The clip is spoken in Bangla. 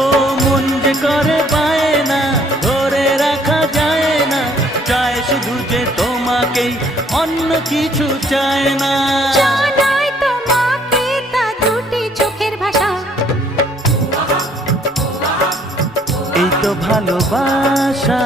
ও মন যে করে পায় না, ধরে রাখা যায় না, চায় শুধু যে তোমাকেই, অন্য কিছু চায় না। জানাই তোমাকে তা দুটি চোখের ভাষা, এই তো ভালোবাসা।